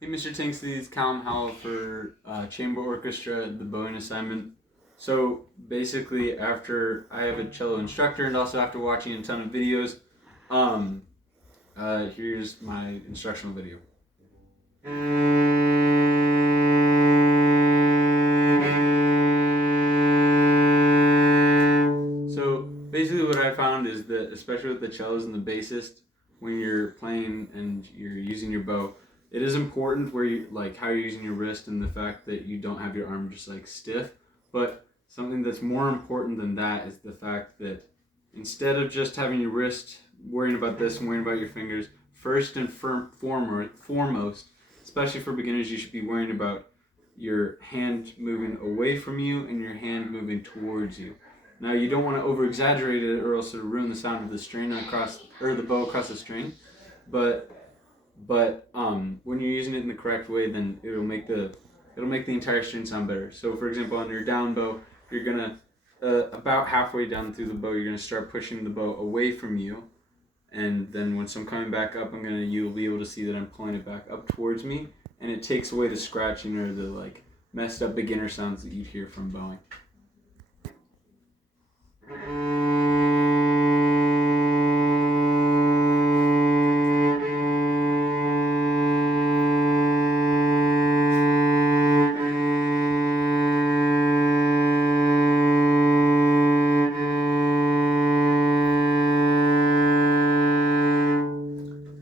Hey, Mr. Tanksley, it's Callum Howell for Chamber Orchestra, the bowing assignment. So basically, after I have a cello instructor and also after watching a ton of videos, um, here's my instructional video. So basically, what I found is that, especially with the cellos and the bassist, when you're playing and you're using your bow, it is important where you like how you're using your wrist and the fact that you don't have your arm just like stiff. But something that's more important than that is the fact that instead of just having your wrist worrying about this and worrying about your fingers, first and foremost, especially for beginners, you should be worrying about your hand moving away from you and your hand moving towards you. Now you don't want to over exaggerate it or else it'll ruin the sound of the string across or the bow across the string. But when you're using it in the correct way, then it'll make the entire string sound better. So for example, on your down bow, you're gonna about halfway down through the bow, you're gonna start pushing the bow away from you, and then once I'm coming back up, you'll be able to see that I'm pulling it back up towards me, and it takes away the scratching or the like messed up beginner sounds that you'd hear from bowing.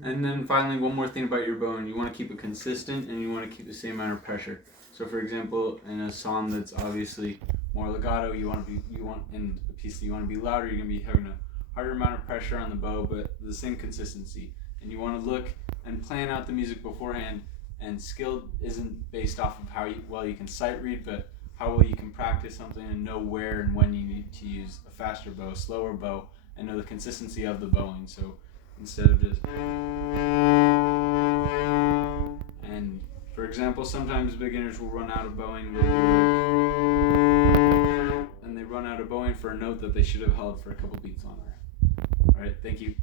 And then finally, one more thing about your bowing: you want to keep it consistent and you want to keep the same amount of pressure. So for example, in a song that's obviously more legato, in a piece that you want to be louder, you're going to be having a harder amount of pressure on the bow, but the same consistency. And you want to look and plan out the music beforehand. And skill isn't based off of how well you can sight read, but how well you can practice something and know where and when you need to use a faster bow, a slower bow, and know the consistency of the bowing. So instead of just and for example, sometimes beginners will run out of bowing and they run out of bowing for a note that they should have held for a couple beats longer. All right, thank you.